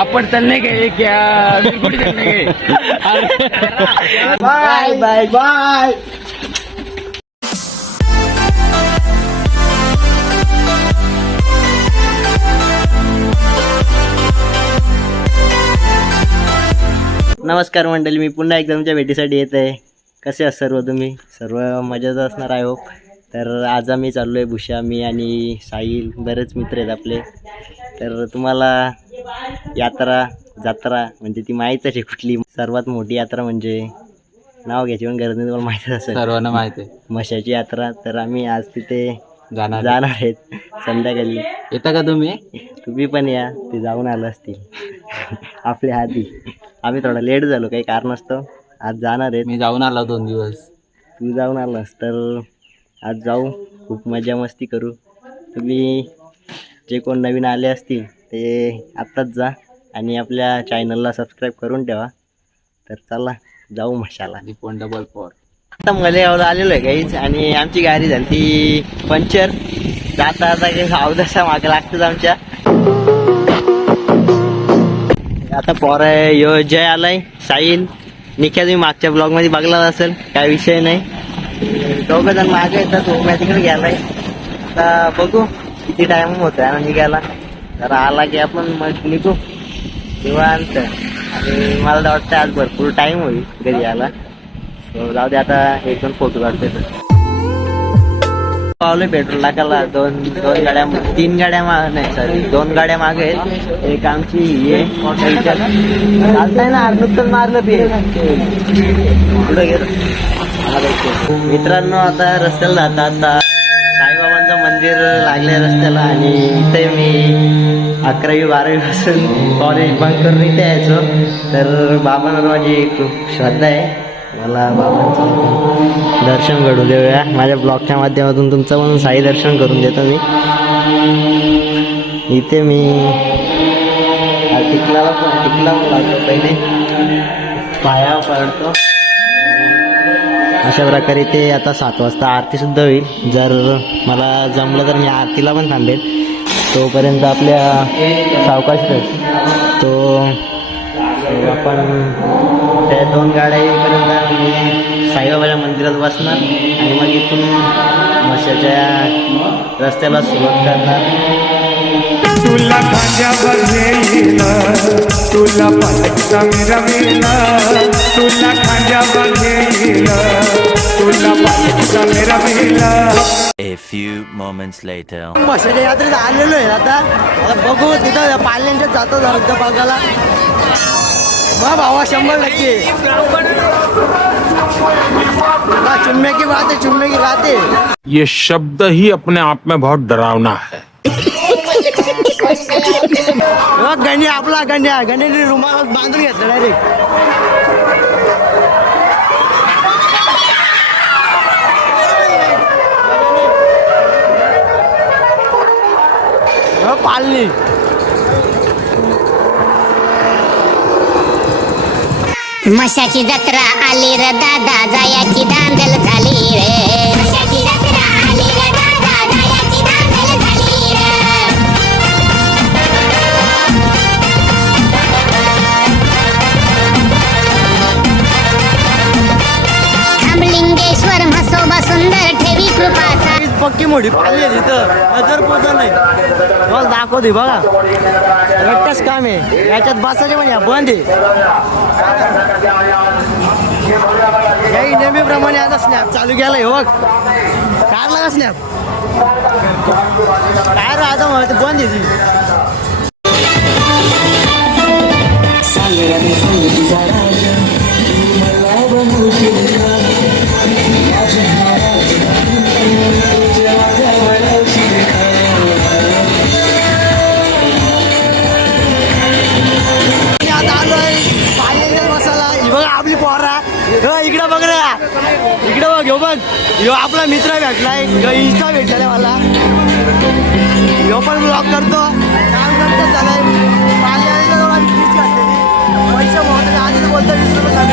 पापड़ तलने गए क्या बिल्कुल तलने गए बाय बाय बाय. नमस्कार मंडळी मी पुन्हा एकदा तुमच्या भेटीसाठी येत आहे कसे आहात सर्व तुम्ही? सर्व मजेत असणार आहे होप तर आज आम्ही चाललो आहे भुषा मी आणि साहिल. बरेच मित्र आहेत आपले. तर तुम्हाला यात्रा जत्रा म्हणजे ती माहीतच आहे कुठली. सर्वात मोठी यात्रा म्हणजे नाव घ्यायची पण गरज नाही तुम्हाला माहीतच असेल. सर्वांना माहिती आहे. मशाची यात्रा तर आम्ही आज तिथे जाणार. जाणार आहेत संध्याकाळी. येता का तुम्ही? तुम्ही पण या ते जाऊन आलं असतील. आपल्या आधी. आम्ही थोडा लेट झालो काही कारण असतं. आज जाणार आहेत. मी जाऊन आलो दोन दिवस. तू जाऊन आलास तर आज जाऊ. खूप मजा मस्ती करू. तुम्ही जे कोण नवीन आले असतील ते आत्ताच जा आणि आपल्या चॅनलला सबस्क्राईब करून ठेवा. तर चला जाऊ मशाला वन डबल फोर आता मलेगावला आलेलो आहे काहीच आणि आमची गाडी झाली ती पंक्चर जाता जाता काही अवदसा मागे लागतात आमच्या. आता पोर यो जय आलाय साईल निख्या तुम्ही मागच्या ब्लॉगमध्ये बघला असेल काय विषय नाही. दोघं जण मागे येतात तिकडे गेलाय. आता बघू किती टाइम होतोय निघायला. तर आला की आपण मग निघू. निवांत. आणि मला तर वाटतं आज भरपूर टाइम होईल घरी यायला. हो, जाऊ दे आता एक दोन फोटो काढते तर. पावले पेट्रोल टाकायला. दोन दोन गाड्या तीन गाड्या माग नाही सॉरी दोन गाड्या मागे आहेत एक आमची ही आहे चालतंय ना अर्ध मारलं बी. पुढे गेलं. मित्रांनो आता रस्त्याला जाता आता मंदिर लागले रस्त्याला आणि इथे मी अकरावी बारावी पासून कॉलेज बंद करून इथे यायचो. तर बाबांवर माझी खूप श्रद्धा आहे. मला बाबांचं दर्शन घडू देऊया. माझ्या ब्लॉगच्या माध्यमातून तुमचं पण साई दर्शन करून देतो मी. इथे मी टिकलाला पण टिकला पण पहिले पाया पडतो. अशा प्रकारे ते आता सात वाजता आरतीसुद्धा होईल. जर मला जमलं तर मी आरतीला पण थांबेल. तोपर्यंत आपल्या सावकाशच तो तो आपण त्या दोन गाड्या येईपर्यंत मी साईबाबाच्या मंदिरात बसणार आणि मग इथून मशाच्या रस्त्याला सुरुवात करणार. तुला खांद्यावर घेईल तुला पालकचा मिरवेल तुला खांद्यावर घेईल तुला पालकचा मिरवेल A few moments later. मशाच्या यात्रेत आलेलो आहे आता. आता बघू तिथं पाल्यांच्यात जातो धबधबा बघायला. मग भावा शंभर टक्के. हा, चुम्मे की बात है चुम्मे की बात है ये शब्द ही अपने आप में बहुत डरावना है। बघ, गणी आपला गण्या गण्याने रुमाल बांधून घेतला डायरेक्ट पालनी मशाची जत्रा आली र दादा जायाची दांदल झाली रे. पक्की मोठी पाली आहे तिथं. नजर पोचत नाही. बस दाखवते बघा. एकटाच काम आहे. याच्यात बसायचे म्हणजे बंद आहे. याही नेहमीप्रमाणे आता स्नॅप चालू केलाय हो बघ. काढला का स्नॅप काय रे आता म्हणते बंद आहे ती. मी इकडे बघ ह्यो बघ. ह्यो आपला मित्र भेटलाय. ह्यो इंस्टा भेटलाय मला. ह्यो पण ब्लॉग करतो. काम करतो चालाय पैसे मोठे आधी बोलतो वीस रुपये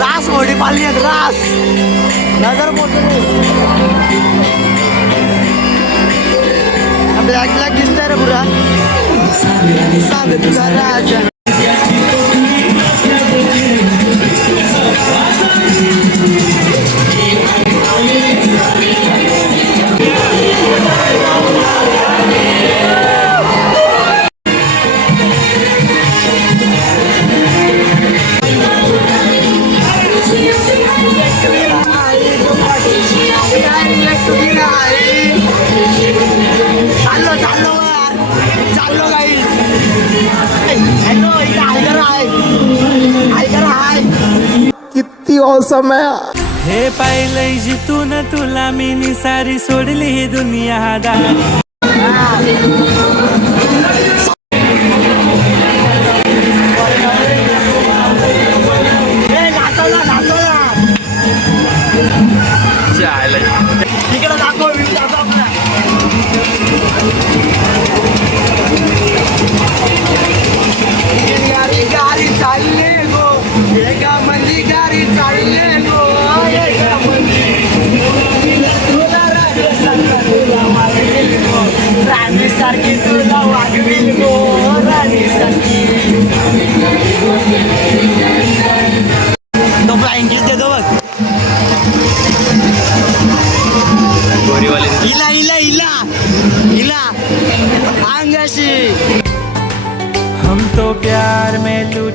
रास मोठी पाली आहेत रास. नजर पोचत ब्लॅक ब्लॅक दिसतंय रे पुरा. सांग तुझा राजा हे पाहिलंय जिथून तुला मी निसारी सोडली ही दुनिया दार।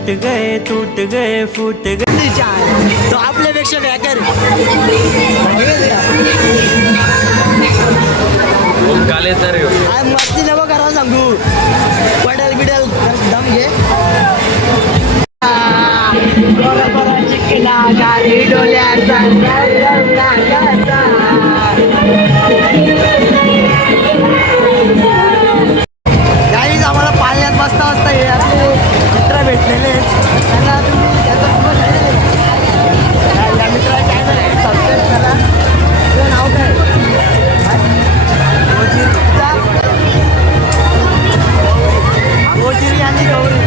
टूट गए टूट गए फूट गए। तो आपल्यापेक्षा बॅकर काले तर मस्ती नको करा सांगू. पडल बिडल दम घे. गाडी आम्हाला पाळण्यात बसता बसता हे आपले त्यांना तुम्ही त्याचा या- करा तुझं नाव काय रोजिता? आणि गौरी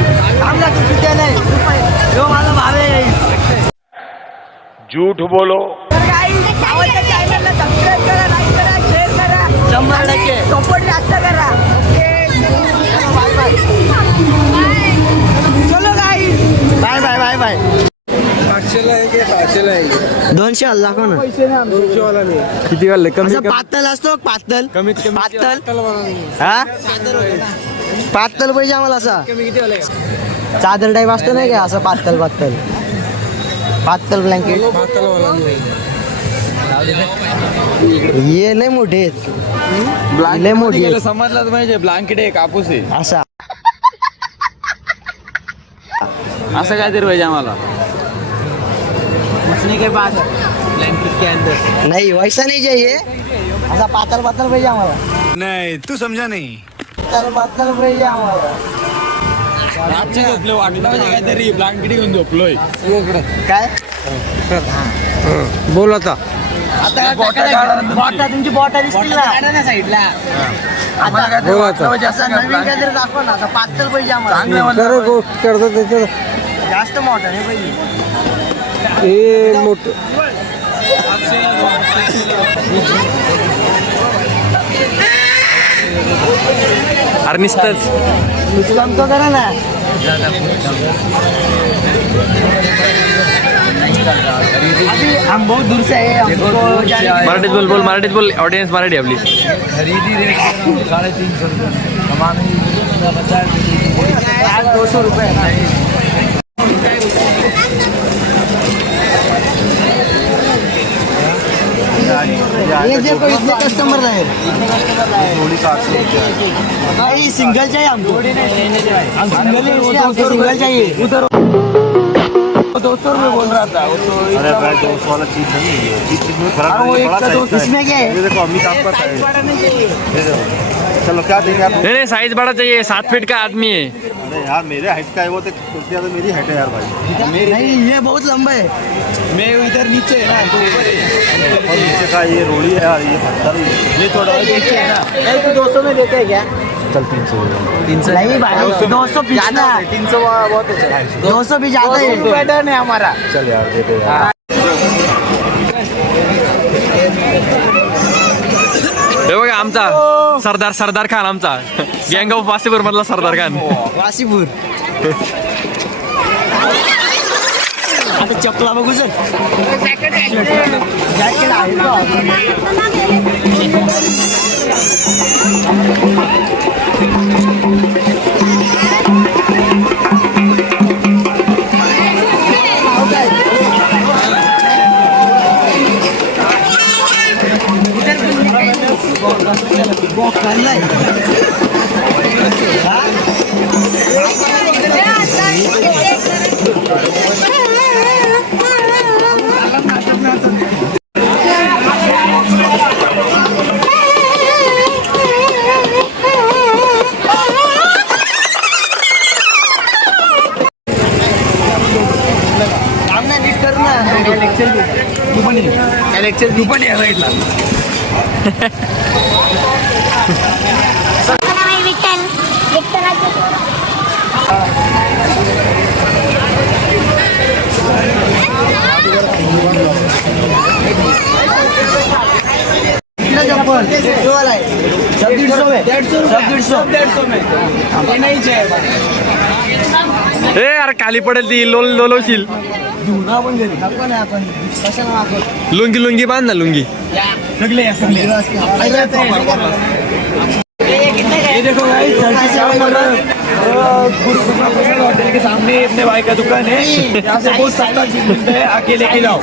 तू तिथे नाही तू पाहिजे झूठ बोलो तर काही दोनशे वाला दाखव ना. किती वाले? कमी असं पातळ असतो पातळ. पातळ. हा? पातळ पाहिजे आम्हाला असा. चादर टाईप असतो नाही का? असं पातळ पातळ. पातळ ब्लँकेट हे लय मोठे लय मोठे आहेत. समजलं पाहिजे. ब्लांकेट आहे कापूस आहे. असा. असं काहीतरी पाहिजे आम्हाला. नाही वैसा नाही चाहिए। असा पातळ पातळ पाहिजे आम्हाला नाही तू समजा नाही। पातळ पातळ पाहिजे आम्हाला झोपले वाटलं पाहिजे काहीतरी ब्लांकेट घेऊन झोपलोय काय? बोल आता आता बॉटा तुमची बॉटा दिसतील ना। साईडला आता बोल आता असं नवीन काहीतरी दाखवा ना असं पातळ पाहिजे आम्हाला। जास्त मोठा नाही पाहिजे हे मोठ अरे नुसतंच. तो करा ना हम बहुत दूर से आए मराठीत बोल बोल मराठीत बोल. ऑडियन्स मराठी आपली. आज दो सौ रुपये. ये देखो इतने कस्टमर रहे सिंगल चाहिए हमको। हम सिंगल ही इसलिए हमको सिंगल चाहिए। उधर दो सौ रुपये बोल रहा था वो तो अरे भाई दो सौ वाला चीज़ नहीं है। ये चीज़ में फ़र्क हाँ, वो एक का दो- साइज़ का। इसमें क्या? देखो अमिताभ का साइज़ साइज़ बड़ा नहीं चाहिए। चलो क्या देंगे आप? नहीं नहीं साइज़ बड़ा चाहिए सात फीट का आदमी है। अरे यार मेरे हाइट का है वो तो उससे ज्यादा मेरी हाइट है यार भाई। नहीं ये बहुत लंबा है। मैं इधर नीचे है ना तो ऊपर है। और नीचे का ये रोड़ी है यार ये पत्थर है। ये थोड़ा नीचे है ना। एक दो सौ में देते हैं क्या? चल तीन सौ तीन सौ नहीं भाई दो। सौ पिछला तीन सौ बहुत है। दो सौ भी ज्यादा है। पैटर्न है हमारा। चल यार। हे बघा आमचा सरदार सरदार खान आमचा. गँग ऑफ वासेपूर मधला सरदार खान वाशीपूर आता चपला बघू सर जॅकेट आहे लेक्चर ये लेक्चर राईटला विठ्ठल विठ्ठलाचे कितना चप्पल जो वाला है सब डेढ़ सौ में डेढ़ सौ सब डेढ़ सौ में ये नहीं चाहिए ए अरे खाली पडेल ती लोल लोलवशील. लुंगी लुंगी बांध ना लुंगी. सगळे ये देखो भाई गुरु होटल के सामने अपने भाई का दुकान है। यहाँ से बहुत सस्ता चीज मिलता है आके लेके जाओ।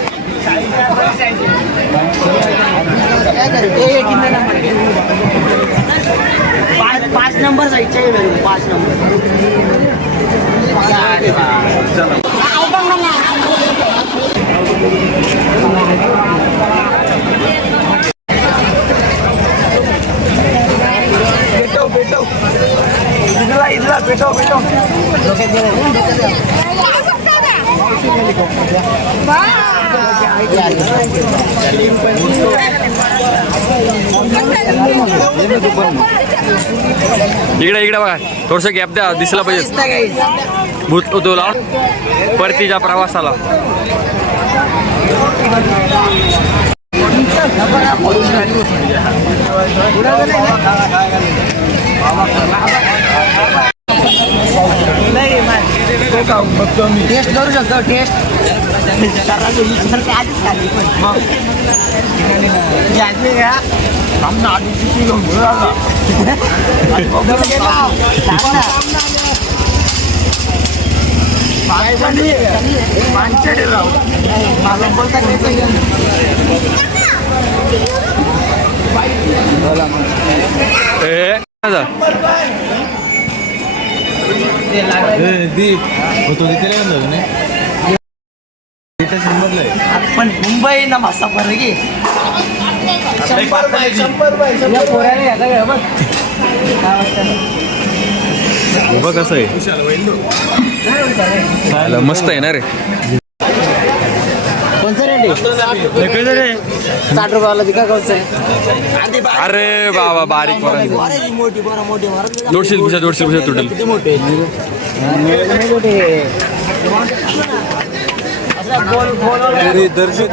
पाच नंबर साईडच्या आहे पाच नंबर बेटो बेटो इधर इधर बेटो बेटो इकडे इकडे बघा थोडस गॅप द्या दिसला पाहिजे. भूत तुला परतीच्या प्रवासाला. टेस्ट करू शकतो टेस्ट आधीच खाली पण घ्यायचे का आमना आधी किती घेऊन मला बोलता ए जा. पण मुंबई ना मासा बरं की शंभर रुपये बघ. उभं कसं आहे. मस्त आहे ना रे. कोणचं रेट आहे साठ रुपयाला तिका कोणचं आहे. अरे बाबा बारीक मोठी बरं दोडशे पुशा तुटेल. मोठे दर्शक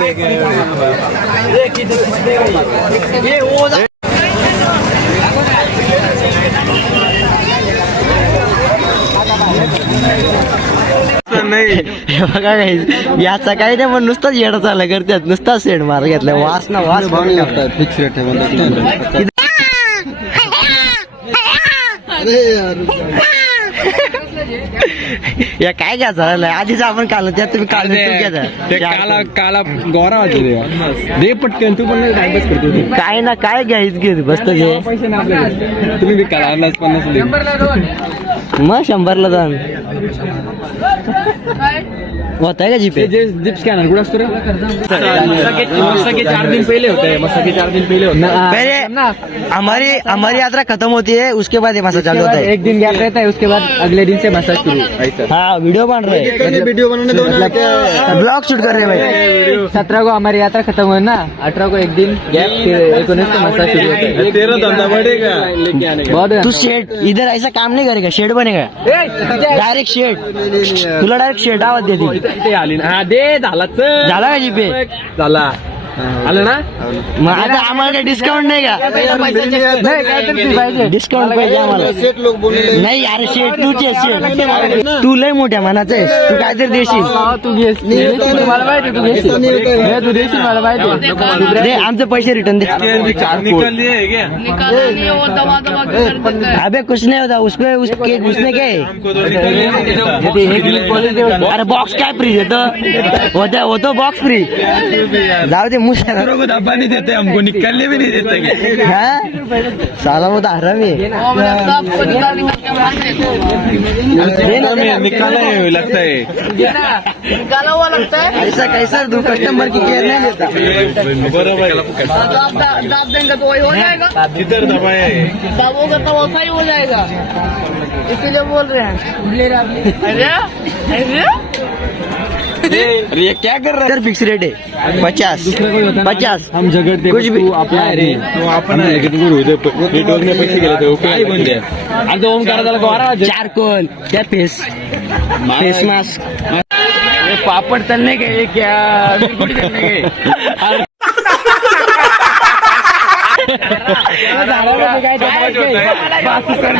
नाही? बघा काही याचा काही नाही पण नुसताच येडा चालला करतात. नुसताच सेड मार घेतलाय वास ना वास फिक्स रेट या काय घ्या झालं आधीच आपण काल त्यात तुम्ही काल ते काला काला गोरा होते दे पटकन तू पण टाइमपास करतो काय ना काय घ्यायच घेत बसत घे. पैसे ना आपल्याकडे. तुम्ही काला अन्नाच पन्नास दे. मग शंभरला जाण होत आहे का जीपे जिप स्कॅनर कुठं असतो रे चार दिन पहिले होते मस्त चार दिन पहिले होते पहले हमारी हमारी यात्रा खत्म होती है उसके बाद ये मसाज चालू होता है एक दिन गैप रहता है उसके बाद अगले दिन से मसाज शुरू हाँ वीडियो बन रहे हैं वीडियो बनाने दो ना ब्लॉग शूट कर रहे हैं भाई सत्रह को हमारी यात्रा खत्म हुई ना अठारह को एक दिन गैप फिर उन्नीस को मसाज शुरू होता है तेरा धंधा बढ़ेगा लेके आने बहुत तू शेड इधर ऐसा काम नहीं करेगा शेड बनेगा डायरेक्ट शेड तुला डायरेक्ट शेड आवाज देते इथे आली ना. हा दे झाला चल. झाला का जीपे? झाला. आलं ना? मग आता आम्हाला काही डिस्काउंट नाही का? डिस्काउंट पाहिजे आम्हाला. सेट लोक बोलले. नाही अरे शेट तूच आहे शेट तू लय मोठ्या मनाचा आहेस. तू काहीतरी देशील. तू घेस मला माहिती तू घेशील. तू देशील मला माहिती दे आमचे पैसे रिटर्न दे. अबे कुछ नहीं होता. उसको उसके उसने क्या है अरे बॉक्स काय फ्री देतो? होता वो तो बॉक्स फ्री जाऊ दे मुश्किल डब्बा नहीं देते हमको निकलने भी नहीं देते हाँ? साला वो तो हराम है निकाला लगता है। निकाला हुआ लगता है। ऐसा कैसा तू कस्टमर की केयर नहीं लेता बरोबर। दाब दाब- दाब देंगे तो वही हो जाएगा। जिधर दबाया है तो वैसा ही हो जाएगा। इसीलिए बोल रहे हैं। अरे अरे। अरे ये क्या कर रहा है? फिक्स रेट है। पचास। पचास। हम झगड़ते कुछ भी। तो आपण आहे की तू नेटवर्कने पैसे गेले ते ओके बंद आणि तो ओम करा त्याला चारकोल क्या फेस फेस मास्क पापड़ तलने के क्या? बिस्कुट तलने के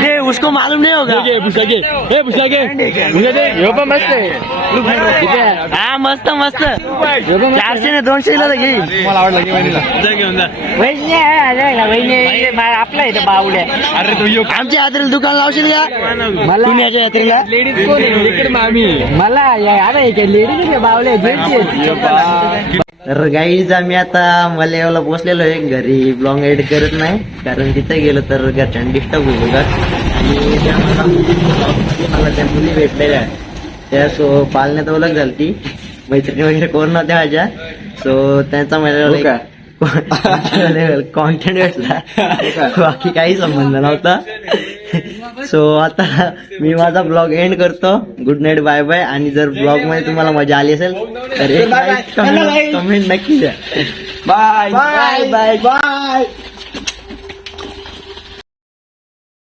ये उसको मालूम नहीं होगा। भुसा घे हे भुसा घे भुसा दे। ह्यो पण मस्त आहे किती आहे? हा मस्त मस्त. चारशे ने दोनशे दिला तर घे मला आवडला की वहिनीला? घेऊन जा. आपला इथे बावड्या. अरे तो यो आमच्या यात्रेला दुकान लावशील का? पुण्याच्या यात्रेला? लेडीज कोण आहे? इकडे मामी मला अरे लेडीज बावल्या जेंट्स तर गाईज आम्ही आता मलयाला पोचलेलो आहे. घरी ब्लॉग एड करत नाही. कारण तिथे गेलो तर घरच्यांनी डिस्टर्ब होईल का आणि मला त्या मुली भेटलेल्या त्या सो पालण्यात ओळख झाली ती मैत्रिणी वगैरे कोण नव्हत्या माझ्या. सो त्यांचा मला कॉन्टेंट भेटला. बाकी काही संबंध नव्हता. सो आता मी माझा ब्लॉग एंड करतो. गुड नाईट बाय बाय आणि जर ब्लॉगमध्ये तुम्हाला मजा आली असेल तर एक कमेंट नक्की द्या. Bye bye bye bye